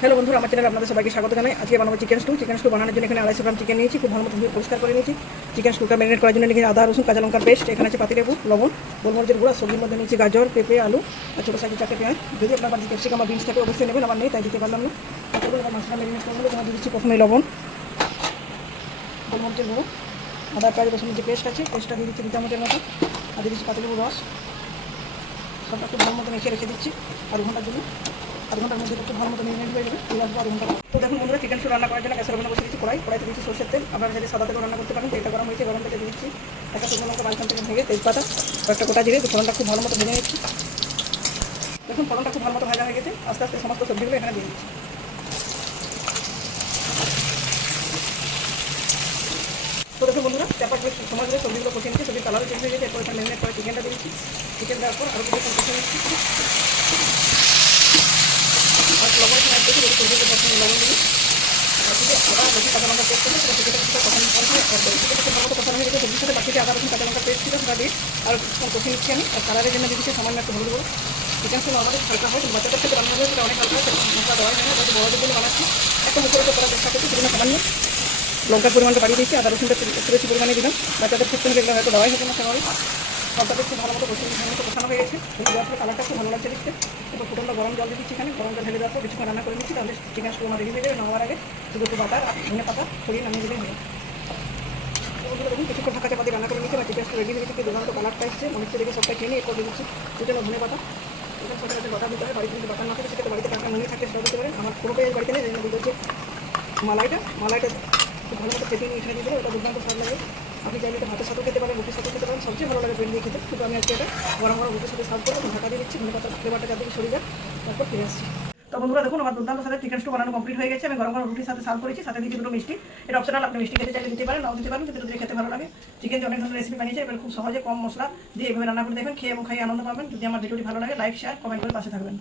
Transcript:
Hello বন্ধুরা, আমার চ্যানেলে আপনাদের সবাইকে স্বাগত জানাই। আজকে বানাবো চিকেন স্টু চিকেন স্টু বানানোর জন্য এখানে আড়াইশো গ্রাম চিকেন নিয়েছি, খুব ভালো মতো পরিষ্কার করে নিয়েছি। চিকেন স্টুটা ম্যারিনেট করার জন্য এখানে আদা, রসুন, কাঁচা লঙ্কার পেস্ট এখানে আছে পাতিলেবু, লবণ, গোলমরিচের গুঁড়া, সবজির মধ্যে নিয়েছি গাজর, পেঁপে, আলু, আর ছোটো সাইজের চারটে পেঁয়াজ। যদি আপনার বাড়িতে ক্যাপসিকাম বা বিনস থাকে, অবশ্যই নেবেন, আমার নেই, তাই দিতে পারলাম না। মশলা ম্যারিনেট করে নেব তোমার প্রথমে লবণ, গোলমরিচের গুঁড়ো, আদা, পেঁয়াজ, রসুনের যে পেস্ট আছে পেস্টটা দিয়ে দিচ্ছি দু চামচের মতো, আর দিয়ে দিচ্ছি পাতিলেবুর রস। সবটা খুব ভালো মতো মেখে রেখে দিচ্ছি, আধ ঘণ্টার জন্য। আধ মধ্যে একটু ভালো মতো মেরিনেট হয়ে যাবে ফিরে আসব আধ তো দেখুন বন্ধুরা চিকেন স্যুপ রান্না করার জন্য গ্যাসের ওভেনে বসে দিচ্ছি কড়াই কড়াইতে দিচ্ছি সরষের তেল। আপনারা যদি সাদা তেল রান্না করতে পারেন তেলটা গরম হয়েছে, গরম থেকে দিচ্ছি। একটা শুকনো লঙ্কা মাঝখান থেকে ভেঙে তেজপাতা কয়েকটা গোটা জিরে, ফোড়নটা খুব ভালো মতো ভেজে নিচ্ছি। দেখুন, ফোড়নটা খুব ভালো মতো ভাজা হয়ে গেছে। আস্তে আস্তে সমস্ত সবজিগুলো এখানে দিয়ে দিচ্ছি। তো দেখুন বন্ধুরা চাপা করে সময় ধরে সবজিগুলো কষিয়ে নিচ্ছি, সবজির কালারও চেঞ্জ হয়ে গেছে, এরপর এখানে ম্যারিনেট করে চিকেনটা দিয়ে দিচ্ছি। চিকেন দেওয়ার পর আরও কিছু কষিয়ে নিচ্ছি আর লবণ একটু অ্যাড করছি যদি সবজিগুলো প্রথমে লবণ আর আদা রসুন কাঁচা করি হয়ে গেছে সবজির বাকি যে আদা রসুন কাঁচা লঙ্কা আর কষিয়ে নিচ্ছি আমি আর কালারের জন্য দিচ্ছি গুঁড়ো চিকেন শুধু আমাদের হালকা হয় রান্না হবে সেটা অনেক হালকা হয় মশলা করার চেষ্টা করছি সেজন্য সামান্য লঙ্কার পরিমাণটা বাড়িয়ে দিচ্ছি আদা রসুনটা একটু বেশি পরিমাণে দিলাম। বাচ্চাদের ক্ষেত্রে যেগুলো হয়তো দেওয়াই হতো না সেভাবে সবটাকে খুব ভালো মতো কষিয়ে ভালো মতো কষানো হয়ে গেছে। এই দেওয়ার পরে কালারটা খুব ভালো লাগছে দেখতে। এবার ফুটনটা গরম জল দিচ্ছি এখানে। গরম জল ঢেলে দেওয়ার পর কিছুক্ষণ রান্না করে নিচ্ছি, তাহলে চিকেন স্টু আমার রেডি হয়ে যাবে। নামার আগে শুধু একটু বাটার আর ধনে পাতা ছড়িয়ে নামিয়ে দিলেই হবে দেখুন, কিছুক্ষণ ঢাকা চাপাতি রান্না করে নিচ্ছি আমার চিকেন স্টু রেডি হয়ে গেছে। দুর্দান্ত কালারটা এসছে। মনে হচ্ছে দেখে সবটা খেয়ে নিয়ে এরপর দিচ্ছি দুটো ধনে পাতা। এখানে সাথে সাথে বাটার দিতে হবে। বাড়িতে যদি বাটার না থাকে, সেক্ষেত্রে বাড়িতে টাকা নিয়ে থাকে সেটাও দিতে পারেন। আমার পেঁয়াজ বাড়িতে নেই দিতে হচ্ছে মালাইটা মালাইটা খুব ভালো মতো ফেটিয়ে নিয়ে এখানে দিয়ে দেবো এটা দুর্দান্ত স্বাদ লাগে। আপনি চাইলে এটা ভাতের সাথেও খেতে পারেন, রুটির সাথেও খেতে সবচেয়ে ভালো লাগে দিয়ে খেতে। কিন্তু আমি আজকে এটা গরম গরম রুটির সাথে সার্ভ করে ঢাকা দিয়ে দিচ্ছি ফ্লেভারটা যাতে সরে যায় তারপর ফিরে আসছি। তো বন্ধুরা দেখুন, আমার দুর্দান্ত সাথে চিকেন স্টু বানানো কমপ্লিট হয়ে গেছে। আমি গরম গরম রুটির সাথে সার্ভ করেছি, সাথে দিচ্ছি দুটো মিষ্টি। এটা অপশনাল আপনি মিষ্টি খেতে চাইলে দিতে পারেন, নাও দিতে পারেন, কিন্তু যদি খেতে ভালো লাগে চিকেন দিয়ে অনেক ধরনের রেসিপি বানিয়েছে, এবার খুব সহজে কম মশলা দিয়ে এভাবে রান্না করে দেখবেন, খেয়ে এবং খাই আনন্দ পাবেন। যদি আমার ভিডিওটি ভালো লাগে লাইক শেয়ার কমেন্ট করে পাশে থাকবেন।